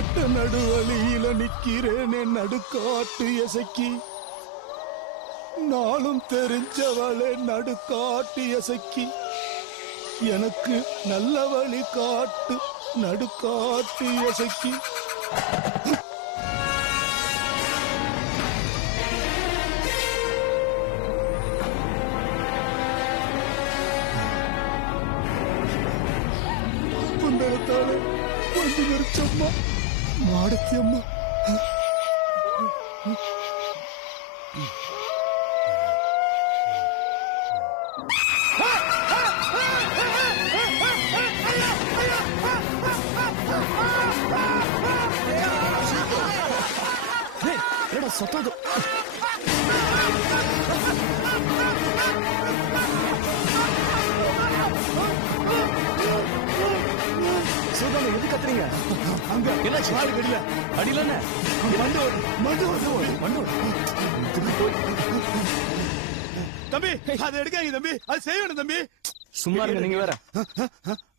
நட்ட நடுவழியில நிக்கிறேனே நடுக்காட்டு எசக்கி, நாளும் தெரிஞ்சவளே நடுக்காட்டு எசக்கி, எனக்கு நல்ல வழி காட்டு நடுக்காட்டு எசக்கி. புந்தகத்தாலே வந்து நிறுத்தம்மா மாடத்தி அம்மா. சத்தம் சிவகாமி எது கத்துறீங்க? அங்க என்னாச்சு? ஆடு கடியில அடியில என்ன மண்டு மண்டு மண்டு தம்பி அதை எடுக்காங்க தம்பி, அது செய்யணும் தம்பி. சும்மா இருங்க நீங்க வேற.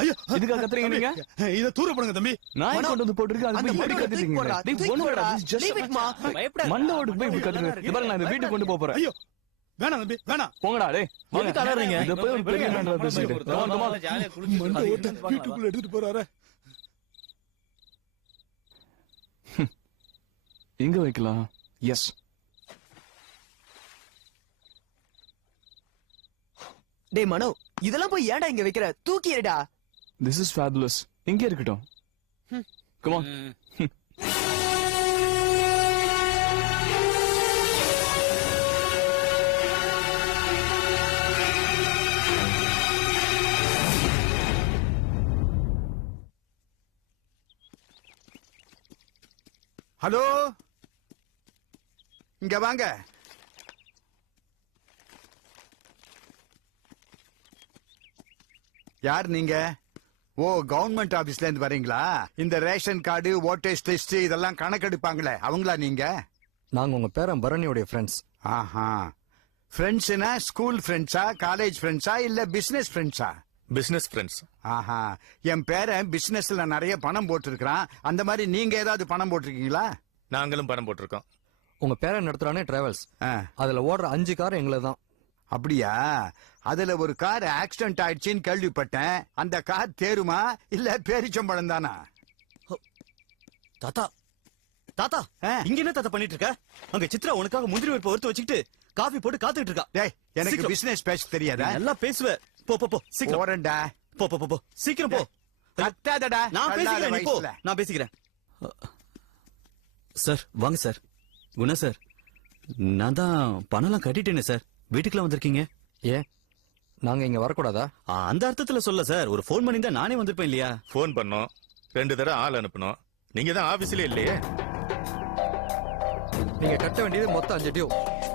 ஐயோ இதுக்காக கத்துறீங்க நீங்க? இத தூர போடுங்க தம்பி. நான் கொண்டு வந்து போட்டுருக்கேன், அது போய் எப்படி கத்துறீங்க? டேய் ஒண்ணுடா, மண்டோடு போய் இப்படி கத்துறீங்க. இது பாருங்க, நான் இந்த வீட்டுக்கு கொண்டு போறேன். ஐயோ வேணாம் தம்பி வேணாம். போங்கடா டேய். வாங்க தலறீங்க. இத போய் ஒரு பெரிய மேன்டா பேசிட்டு. வீட்டுக்குள்ள எடுத்துட்டு போறாரே. எங்க வைக்கலாம்? எஸ். டேய் மனோ, இதெல்லாம் போய் ஏன்டா இங்க வைக்கிற? தூக்கி எறிடா. This is fabulous. இங்க இருக்கட்டும். Come on. ஹலோ, இங்க வாங்க. யார் நீங்க? ஓ, கவர்மெண்ட் ஆபீஸ்ல இருந்து வரீங்களா? இந்த ரேஷன் கார்டு, ஓட்டர்ஸ் லிஸ்ட் இதெல்லாம் கணக்கெடுப்பாங்களே, அவங்களா நீங்க? நாங்க உங்க பேரன் பரணியோட ஃப்ரெண்ட்ஸ். ஆஹா, ஃப்ரெண்ட்ஸ்னா ஸ்கூல் ஃப்ரெண்ட்ஸா, காலேஜ் ஃப்ரெண்ட்ஸா, இல்ல பிசினஸ் ஃப்ரெண்ட்ஸா? Business friends. ஆஹா, என் பேரன் பிசினஸ்ல நிறைய பணம் போட்டிருக்கான். அந்த மாதிரி நீங்க ஏதாவது பணம் போட்டிருக்கீங்களா? நாங்களும் பணம் போட்டிருக்கோம். உங்க பேரன் நடத்துறானே டிராவல்ஸ், அதுல ஓடுற 5 கார் எங்களை தான். அப்படியா? அதுல ஒரு கார் ஆக்சிடென்ட் ஆயிடுச்சுன்னு கேள்விப்பட்டேன். அந்த கார் தேருமா இல்ல பேரிச்சம்பழம் தானா? தாத்தா தாத்தா, இங்க என்ன தாத்தா பண்ணிட்டு இருக்க? அங்க சித்ரா உனக்காக முந்திரி பருப்பு வறுத்து வச்சுக்கிட்டு காபி போட்டு காத்துக்கிட்டு இருக்கா. டேய், எனக்கு பிசினஸ் பேச தெரியாதா? நல்லா பேசுவ. போ போ போ, சீக்கிரம் போறேன்டா. போ போ போ, சீக்கிரம் போ. கத்தாதடா. நான் பேசிக்கிறேன், நீ போ. நான் பேசிக்கிறேன். சார் வாங்க சார். குணா சார், நான் தான் பணம்லாம் கட்டிட்டேனே சார். வீட்டுக்குலாம் வந்திருக்கீங்க. ஏன் நாங்க இங்க வரக்கூடாதா? அந்த அர்த்தத்துல சொல்ல சார். ஒரு போன் பண்ணி தான் நானே வந்திருப்பேன் இல்லையா? போன் பண்ணோம், 2 தடவை ஆள் அனுப்பணும். நீங்க தான் ஆபீஸ்ல இல்லையே. நீங்க கட்ட வேண்டியது மொத்தம் 5 டியூ.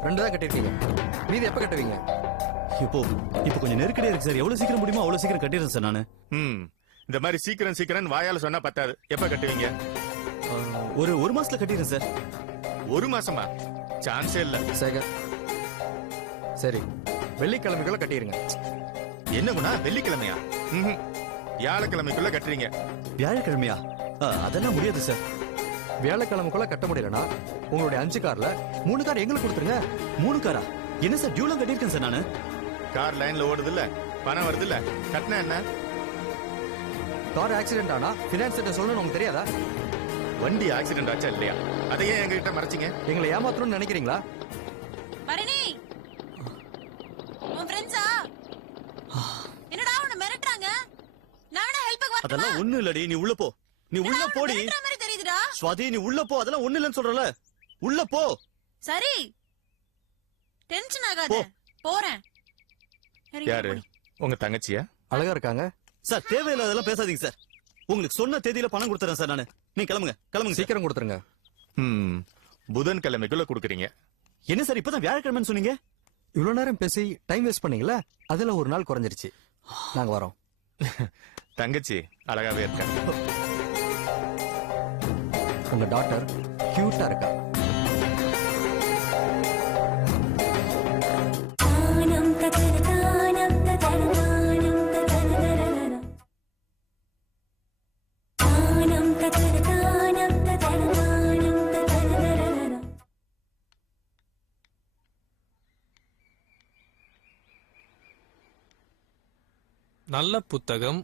2 தான் கட்டிருக்கீங்க. மீதி எப்ப கட்டுவீங்க? இப்போ கொஞ்சம் நெருக்கடியா இருக்கு சார். எவ்வளவு சீக்கிரம் முடியுமோ அவ்வளவு சீக்கிரம் கட்டிடுறேன் சார் நானு. இந்த மாதிரி சீக்கிரம் சீக்கிரம் வாயால சொன்னா பத்தாது. எப்ப கட்டுவீங்க? ஒரு மாசத்துல கட்டிடுறேன் சார். 1 மாசமா? சான்ஸே இல்ல. சேகர், சரி வெள்ளிக்கிழமைக்குள்ள கட்டிடுங்க. என்ன குணா, வெள்ளிக்கிழமையா? வியாழக்கிழமைக்குள்ள கட்டுறீங்க. வியாழக்கிழமையா? அதெல்லாம் முடியாது சார். வியாழக்கிழமைக்குள்ள கட்ட முடியலனா உங்களுடைய 5 கார்ல 3 கார் எங்களுக்கு கொடுத்துருங்க. 3 காரா? என்ன சார், டியூலாம் கட்டியிருக்கேன் சார் நானு. கார் லைன்ல ஓடுது இல்ல, பணம் வருது இல்ல, கட்டினா என்ன? கார் ஆக்சிடென்ட் ஆனா பினான்ஸ் கிட்ட சொல்லணும், உங்களுக்கு தெரியாதா? வண்டி ஆக்சிடென்ட் ஆச்சா இல்லையா, அதையே எங்ககிட்ட மறைச்சிங்க. எங்களை ஏமாத்தணும்னு நினைக்கிறீங்களா? பரணி, உன் ஃப்ரெண்ட்ஸா? என்னடா உன்னை மிரட்டறாங்க? நான் வேணா ஹெல்ப்புக்கு வரட்டுமா? அதெல்லாம் ஒண்ணு இல்லடி, நீ உள்ள போ. நீ உள்ள போடி. மிரட்டற மாதிரி தெரியுதுடா. ஸ்வாதி, நீ உள்ள போ. அதெல்லாம் ஒண்ணு இல்லன்னு சொல்றல. உள்ள போ. சரி, டென்ஷன் ஆகாத. போறேன். யாரு? உங்க தங்கச்சியா? அழகா இருக்காங்க சார். தேவையில்லாதெல்லாம் பேசாதீங்க சார். உங்களுக்கு சொன்ன தேதியில பணம் கொடுத்துறேன் சார் நானு. நீ கிளம்புங்க, கிளம்புங்க. சீக்கிரம் கொடுத்துருங்க. புதன் கிழமைக்குள்ள கொடுக்குறீங்க. என்ன சார், இப்பதான் வியாழக்கிழமைன்னு சொன்னீங்க? இவ்வளவு நேரம் பேசி டைம் வேஸ்ட் பண்ணீங்களா? அதுல ஒரு நாள் குறைஞ்சிருச்சு. நாங்க வரோம். தங்கச்சி அழகாவே இருக்கா. உங்க டாக்டர் கியூட்டா இருக்கா. தானம் நல்ல புத்தகம்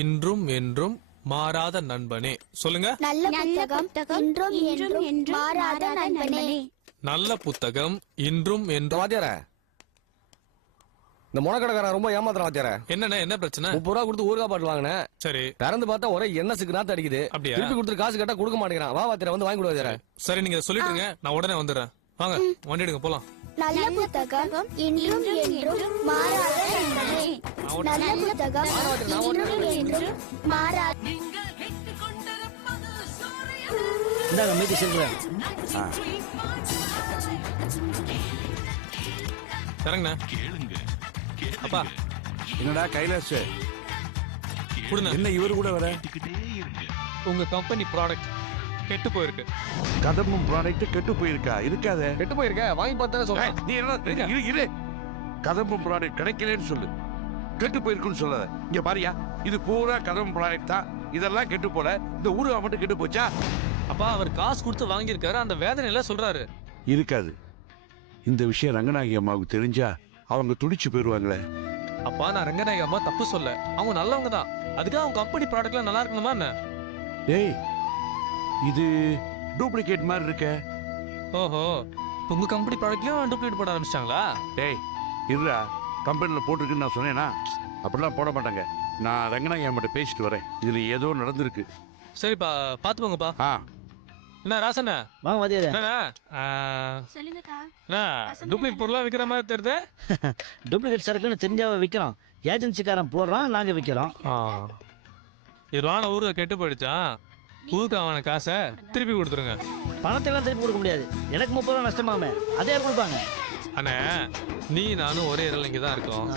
இன்றும் என்றும் மாறாத நண்பனே. சொல்லுங்க. நல்ல புத்தகம் இன்றும் என்றும் மாறாத நண்பனே. நல்ல புத்தகம் இன்றும் என்றும். வாத்தியார, இந்த முனக்கடைக்காரன் ரொம்ப ஏமாத்துறான் வாத்தியார. என்னண்ணே, என்ன பிரச்சனை? 30 ரூபா கொடுத்து ஊறுகாய் பாட்டில் வாங்கினேன். சரி, திறந்து பார்த்தா ஒரே எண்ணெய் சிக்கு நாத்து அடிக்குது. அப்படியா? திருப்பி கொடுத்துட்டு காசு கேட்டா கொடுக்க மாட்டேங்கிறான். வா வாத்தியார, வந்து வாங்கி கொடு வாத்தியார. சரி, நீங்க சொல்லிட்டுங்க, நான் உடனே வந்துடுறேன். வாங்க, வண்டி எடுங்க, போலாம். நல்ல புத்தகம் இன்றும் என்றும் மாறாத நண்பனே. நல்ல புத்தகம் இன்றும் என்றும் மாறாத. இந்தாங்க மீதி செல்றேன். தரங்கண்ணா. அப்பா, என்னடா கைலாஷ், கொடுங்க. என்ன இவரு கூட வர? உங்க கம்பெனி ப்ராடக்ட் கெட்டு போயிருக்கு. கதம்பம் ப்ராடக்ட் கெட்டு போயிருக்கா? இருக்காதே. கெட்டு போயிருக்க, வாங்கி பார்த்தா சொல்றேன். நீ என்ன இரு கதம்பம் ப்ராடக்ட் கிடைக்கலன்னு சொல்லு, கெட்டு போயிருக்குன்னு சொல்லாத. இங்க பாரியா, இது பூரா கதம்பம் ப்ராடக்ட் தான். இதெல்லாம் கெட்டு போல, இந்த ஊருகா மட்டும் கெட்டு போச்சா? அப்பா, அவர் காசு கொடுத்து வாங்கியிருக்காரு, அந்த வேதனையில சொல்றாரு. இருக்காது. இந்த விஷயம் ரங்கநாயகி அம்மாவுக்கு தெரிஞ்சா அவங்க துடிச்சு போயிருவாங்களே. அப்பா, நான் ரங்கநாயகி அம்மா தப்பு சொல்ல, அவங்க நல்லவங்க தான். அதுக்காக அவங்க கம்பெனி ப்ராடக்ட்லாம் நல்லா இருக்கணுமா என்ன? டேய், இது டூப்ளிகேட் மாதிரி இருக்க. ஓஹோ, உங்க கம்பெனி ப்ராடக்ட்லயும் டூப்ளிகேட் போட ஆரம்பிச்சிட்டாங்களா? டேய் இருடா, கம்பெனில போட்டிருக்குன்னு நான் சொன்னேனா? அப்படிலாம் போட மாட்டாங்க. நான் ரங்கநாயகி அம்மாட்ட பேசிட்டு வரேன். இதுல ஏதோ நடந்திருக்கு. சரிப்பா, பாத்து போங்கப்பா. என்ன ராசண்ணா, வாங்க வாத்தியார. என்னண்ணா, சொல்லுங்கக்கா. டூப்ளிகேட் பொருளா விக்கிற மாதிரி தெரியுது. டூப்ளிகேட் சரக்குன்னு தெரிஞ்சாவ விக்கிறோம். ஏஜென்சிக்காரன் போடுறான், நாங்க விக்கிறோம். இருவான ஊருக்கு கெட்டு போயிடுச்சான். ஊருக்கு அவன காசை திருப்பி கொடுத்துருங்க. பணத்தை எல்லாம் திருப்பி கொடுக்க முடியாது. எனக்கு 30 ரூபா நஷ்டமாமே, அதே யார் கொடுப்பாங்க? அண்ணே, நீ நானும் ஒரே இடத்துல இங்கே தான் இருக்கோம்.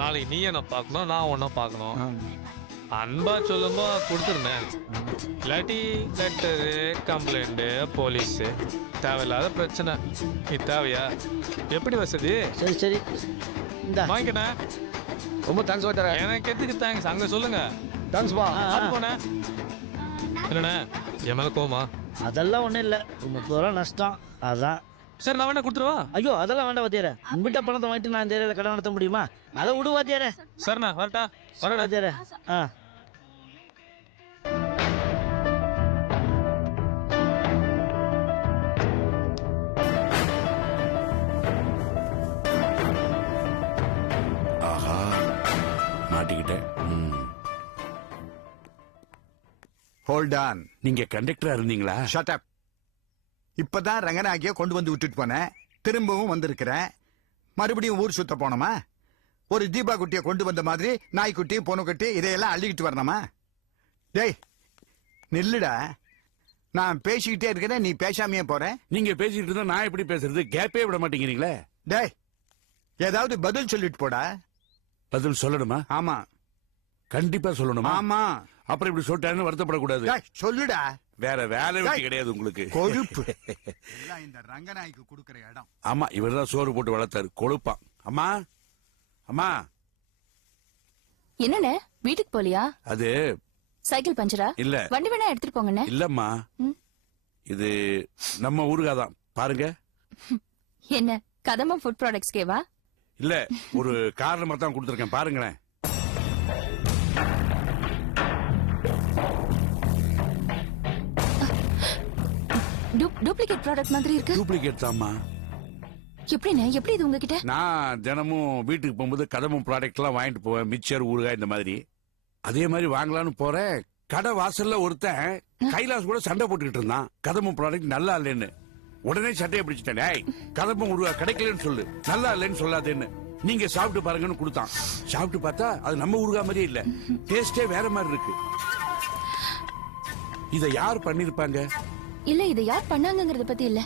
நாளைக்கு நீ என்ன பார்க்கணும், நான் ஒன்றும் பார்க்கணும். அன்பா சொல்லும்போ கொடுத்துருந்தேன். இல்லாட்டி லெட்டரு, கம்ப்ளைண்ட்டு, போலீஸு, தேவையில்லாத பிரச்சனை. இது தேவையா? எப்படி வசதி? சரி சரி, இந்த வாங்கிக்கண்ணே. ரொம்ப தேங்க்ஸ் வாத்தியார. எனக்கு எதுக்கு தேங்க்ஸ், அங்கே சொல்லுங்க. தேங்க்ஸ் பா. போனேன். என்னண்ணே, என் மேலே கோமா? அதெல்லாம் ஒண்ணும் இல்ல, 30 ரூபா நஷ்டம், அதான். சரி, நான் வேணா கொடுத்துருவா? ஐயோ, அதெல்லாம் வேண்டாம் வாத்தியார. உங்ககிட்ட பணத்தை வாங்கிட்டு நான் இந்த ஏரியால கடை நடத்த முடியுமா? அதை விடு வாத்தியார. சரிண்ணா, வரட்டா? வரடா வாத்தியார. ஆஹா, மாட்டிக்கிட்டேன். Hold on. நீங்க கண்டக்டரா இருந்தீங்களா? Shut up. இப்பதான் ரங்கநாயகிய கொண்டு வந்து விட்டுட்டு போனேன். திரும்பவும் வந்திருக்கிறேன். மறுபடியும் ஊர் சுத்த போனோமா? ஒரு தீபா குட்டியை கொண்டு வந்த மாதிரி நாய்க்குட்டி, பொண்ணுக்குட்டி இதையெல்லாம் அள்ளிக்கிட்டு வரணுமா? டேய் நில்லுடா. நான் பேசிக்கிட்டே இருக்கிறேன், நீ பேசாமையே போற. நீங்க பேசிட்டு இருந்தா நான் எப்படி பேசுறது? கேப்பே விட மாட்டேங்கிறீங்களே. டேய், ஏதாவது பதில் சொல்லிட்டு போடா. பதில் சொல்லணுமா? ஆமா. கண்டிப்பா சொல்லணுமா? ஆமா. அப்புறம் இப்படி சொல்லிட்டாருன்னு வருத்தப்படக்கூடாது. டேய், சொல்லுடா. வேற வேலை வெட்டி கிடையாது உங்களுக்கு. கொழுப்பு. எல்லாம் இந்த ரங்கநாய்க்கு கொடுக்கிற இடம். ஆமா, இவர்தான் சோறு போட்டு வளர்த்தாரு. கொழுப்பான். அம்மா, அம்மா. என்னண்ணே, வீட்டுக்கு போலியா? அது சைக்கிள் பஞ்சரா? இல்ல. வண்டி வேணா எடுத்துட்டு போங்கண்ணே. இல்லம்மா, இது நம்ம ஊருகாதான் பாருங்க. என்ன, கதம்பம் ஃபுட் ப்ராடக்ட்ஸ்கேவா? இல்ல, ஒரு காரணமா தான் கொடுத்துருக்கேன், பாருங்களேன். டூப்ளிகேட் ப்ராடக்ட் மாதிரி இருக்கு. டூப்ளிகேட் தான்மா. எப்படிண்ணே, எப்படி இது உங்ககிட்ட? நான் தினமும் வீட்டுக்கு போகும்போது கதம்பம் ப்ராடக்ட் எல்லாம் வாங்கிட்டு போவேன். மிக்சர், ஊறுகாய் இந்த மாதிரி. அதே மாதிரி வாங்கலாம்னு போறேன். கடை வாசல்ல ஒருத்தன் கைலாஸ் கூட சண்டை போட்டுக்கிட்டு இருந்தான். கதம்பம் ப்ராடக்ட் நல்லா இல்லைன்னு. உடனே சட்டையை பிடிச்சிட்டேன். கதம்பம் ஊறுகாய் கிடைக்கலன்னு சொல்லு, நல்லா இல்லைன்னு சொல்லாதேன்னு. நீங்க சாப்பிட்டு பாருங்கன்னு கொடுத்தான். சாப்பிட்டு பார்த்தா அது நம்ம ஊறுகாய் மாதிரியே இல்ல, டேஸ்டே வேற மாதிரி இருக்கு. இத யார் பண்ணிருப்பாங்க? இல்ல, இதை யார் பண்ணாங்கங்கறத பத்தி இல்ல.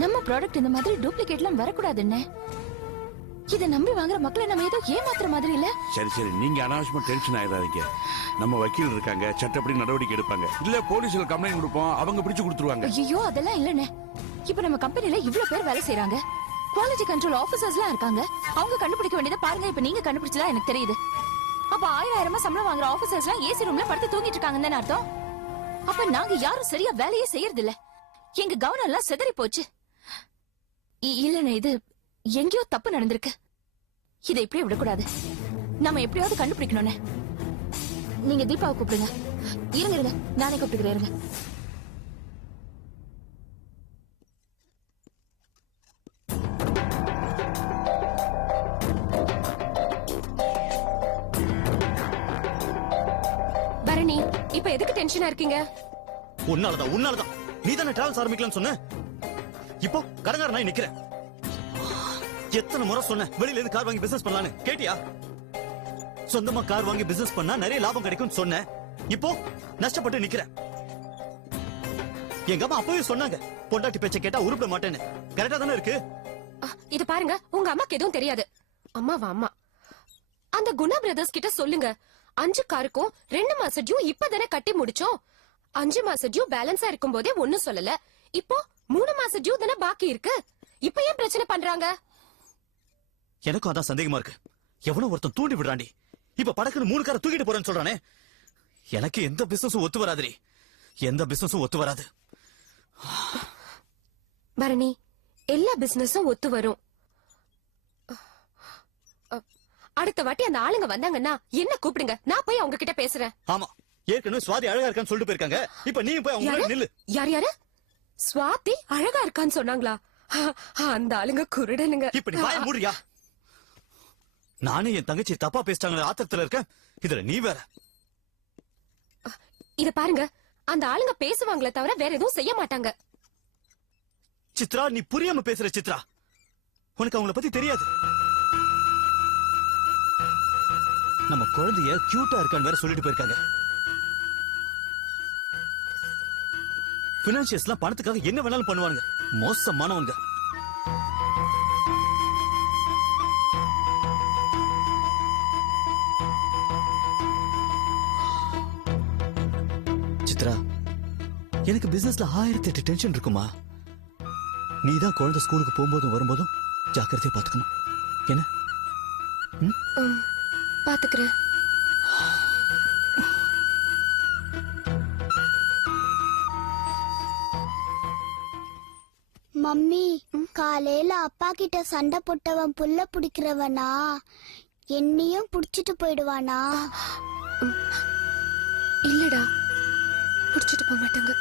நம்ம ப்ராடக்ட் இந்த மாதிரி டூப்ளிகேட்லாம் வரக்கூடாதுன்னு. இதை நம்பி வாங்குற மக்களை நம்ம ஏதோ ஏமாத்துற மாதிரி இல்ல? சரி சரி, நீங்க அனாவசியமா டென்ஷன் ஆயிடாதீங்க. நம்ம வக்கீல் இருக்காங்க, சட்டப்படி நடவடிக்கை எடுப்பாங்க. இல்ல போலீஸ்ல கம்ப்ளைண்ட் கொடுப்போம், அவங்க பிடிச்சு கொடுத்துருவாங்க. ஐயோ, அதெல்லாம் இல்லண்ணே. இப்ப நம்ம கம்பெனில இவ்ளோ பேர் வேலை செய்யறாங்க. குவாலிட்டி கண்ட்ரோல் ஆபீசர்ஸ்லாம் இருக்காங்க. அவங்க கண்டுபிடிக்க வேண்டியதை பாருங்க. இப்ப நீங்க கண்டுபிடிச்சதா எனக்கு தெரியுது. அப்ப 1000 சம்பளம் வாங்குற ஆபீசர்ஸ்லாம் ஏசி ரூம்ல படுத்து தூங்கிட்டு இருக்காங்கன்னு அர்த்தம். அப்ப நாங்க யாரும் சரியா வேலையே செய்யறது இல்ல. எங்க கவனம் எல்லாம் சிதறி போச்சு. இல்லண்ணே, இது எங்கேயோ தப்பு நடந்திருக்கு. இதை இப்படியே விடக்கூடாது. நம்ம எப்படியாவது கண்டுபிடிக்கணும்னு. நீங்க தீபாவை கூப்பிடுங்க. இருங்க இருங்க, நானே கூப்பிட்டுக்கிறேன். இருங்க. பரணி, இப்ப எதுக்கு டென்ஷனா இருக்கீங்க? உன்னாலதான் நீ தானே டிராவல்ஸ் ஆரம்பிக்கலாம்னு சொன்ன. இப்போ கடங்கார நான் நிக்கிறேன். எத்தனை முறை சொன்ன வெளியில இருந்து கார் வாங்கி பிசினஸ் பண்ணலான்னு, கேட்டியா? சொந்தமா கார் வாங்கி பிசினஸ் பண்ணா நிறைய லாபம் கிடைக்கும்னு சொன்னேன். இப்போ நஷ்டப்பட்டு நிக்கிறேன். எங்க அம்மா அப்பவே சொன்னாங்க, பொண்டாட்டி பேச்ச கேட்டா உருப்பிட மாட்டேன்னு. கரெக்டா தானே இருக்கு? இது பாருங்க, உங்க அம்மாக்கு எதுவும் தெரியாது. அம்மாவா அம்மா? அந்த குணா பிரதர்ஸ் கிட்ட சொல்லுங்க. 5 காருக்கும் 2 மாச டியூ இப்பதானே கட்டி முடிச்சோம். 5 மாச டியூ பேலன்ஸா இருக்கும் போதே ஒண்ணும் சொல்லல. இப்போ 3 மாச டியூ தானே பாக்கி இருக்கு. இப்ப ஏன் பிரச்சனை பண்றாங்க? எனக்கும் அதான் சந்தேகமா இருக்கு. எவனோ ஒருத்தன் தூண்டி விடுறாண்டி. இப்ப படக்குன்னு 3 காரை தூக்கிட்டு போறேன்னு சொல்றானே. எனக்கு எந்த பிசினஸும் ஒத்து வராதுரி. எந்த பிசினஸும் ஒத்து வராது. பரணி, எல்லா பிசினஸும் ஒத்து வரும். அடுத்த வாட்டி அந்த ஆளுங்க வந்தாங்கன்னா என்ன கூப்பிடுங்க, நான் போய் அவங்க கிட்ட பேசுறேன். ஆமா, ஏற்கனவே சுவாதி அழகா இருக்கான்னு சொல்லிட்டு போயிருக்காங்க. இப்ப நீ போய் அவங்க முன்னாடி நில்லு. யாரு? சுவாதி அழகா இருக்கான்னு சொன்னாங்களா? அந்த ஆளுங்க குருடனுங்க. இப்ப நீ வாய மூடுறியா? நானே என் தங்கச்சி தப்பா பேசிட்டாங்க ஆத்திரத்துல இருக்கேன். இதுல நீ வேற. இத பாருங்க, அந்த ஆளுங்க பேசுவாங்களே தவிர வேற எதுவும் செய்ய மாட்டாங்க. சித்ரா, நீ புரியாம பேசுற சித்ரா. உனக்கு அவங்கள பத்தி தெரியாது. நம்ம குழந்தைய கியூட்டா இருக்கான்னு வேற சொல்லிட்டு போயிருக்காங்க. பினான்சியர்ஸ்லாம் பணத்துக்காக என்ன வேணாலும் பண்ணுவாங்க. மோசமானவங்க. சித்ரா, எனக்கு பிசினஸ்ல 1008 டென்ஷன் இருக்குமா. நீதான் குழந்தை ஸ்கூலுக்கு போகும்போதும் வரும்போதும் ஜாக்கிரதையா பாத்துக்கணும். என்ன? பாத்துக்கிறேன். மம்மி, காலையில அப்பா கிட்ட சண்டை போட்டவன் புள்ள பிடிக்கிறவனா? என்னையும் புடிச்சிட்டு போயிடுவானா? இல்லடா, புடிச்சிட்டு போக மாட்டாங்க.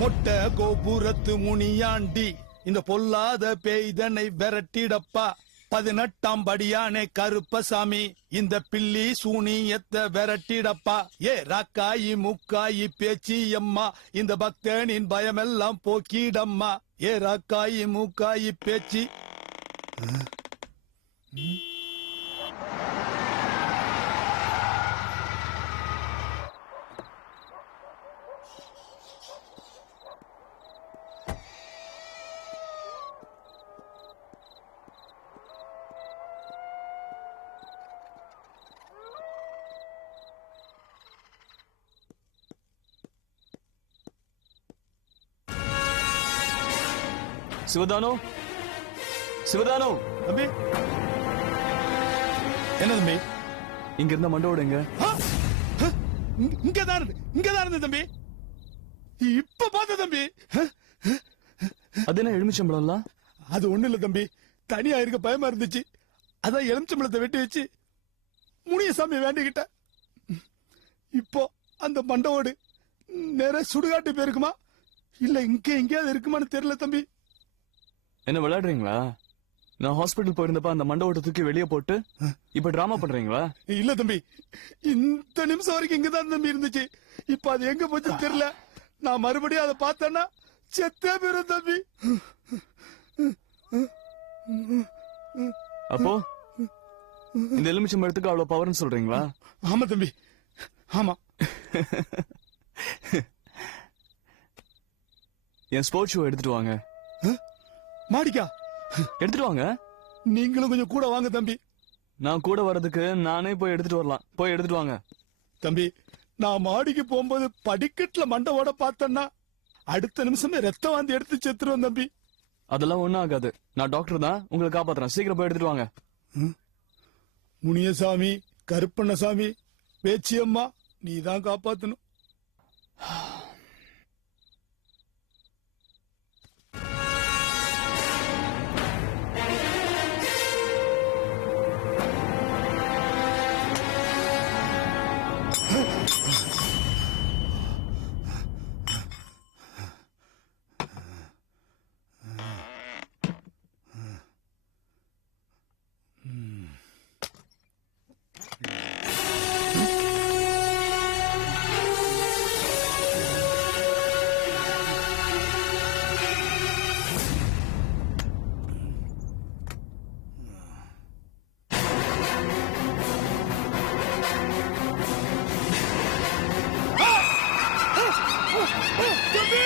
மொட்ட கோபுரத்து முனியாண்டி, இந்த பொல்லாத பேய்தனை விரட்டிடப்பா. 18ஆம் படியானே கருப்பசாமி, இந்த பில்லி சூனியத்தை விரட்டிடப்பா. ஏ ராக்காயி முக்காயி பேச்சி அம்மா, இந்த பக்தனின் பயமெல்லாம் போக்கிடம்மா. ஏ ராக்காயி முக்காயி பேச்சி. சிவதானோ, சிவதானோ. தம்பி, என்ன தம்பி? இங்க இருந்த மண்டோடுங்க. இங்கதான் இருந்த தம்பி. இப்ப பார்த்த தம்பி. அது என்ன எலுமிச்சம்பழம்லாம்? அது ஒண்ணு இல்ல தம்பி, தனியா இருக்க பயமா இருந்துச்சு. அதான் எலுமிச்சம்பழத்தை வெட்டி வச்சு முனியசாமி வேண்டிக்கிட்ட. இப்போ அந்த மண்டவோடு நேர சுடுகாட்டு போயிருக்குமா இல்ல இங்க எங்கேயாவது இருக்குமான்னு தெரியல தம்பி. என்ன விளையாடுறீங்களா? நான் ஹாஸ்பிட்டல் போயிருந்தப்ப அந்த மண்டபத்தை தூக்கி வெளியே போட்டு இப்ப டிராமா பண்றீங்களா? இல்ல தம்பி, இந்த நிமிஷம் வரைக்கும் இங்கதான் தம்பி இருந்துச்சு. இப்ப அது எங்க போச்சு தெரியல. நான் மறுபடியும் அதை பார்த்தேன்னா செத்தே போயிரும் தம்பி. அப்போ இந்த எலுமிச்சம்பழத்துக்கு அவ்வளவு பவர்னு சொல்றீங்களா? ஆமா தம்பி, ஆமா. என் ஸ்போர்ட்ஸ் ஷூ எடுத்துட்டு வாங்க. மாடிக்கா எடுத்துட்டு வாங்க. நீங்களும் கொஞ்சம் கூட வாங்க தம்பி. நான் கூட வர்றதுக்கு நானே போய் எடுத்துட்டு வரலாம். போய் எடுத்துட்டு வாங்க தம்பி. நான் மாடிக்கு போகும்போது படிக்கட்டுல மண்டவோட பார்த்தேன்னா அடுத்த நிமிஷமே ரத்த வாந்தி எடுத்து செத்துருவேன் தம்பி. அதெல்லாம் ஒண்ணும் ஆகாது. நான் டாக்டர் தான், உங்களை காப்பாத்துறேன். சீக்கிரம் போய் எடுத்துட்டு வாங்க. முனியசாமி, கருப்பண்ணசாமி, பேச்சியம்மா, நீ தான் காப்பாத்தணும். தம்பி!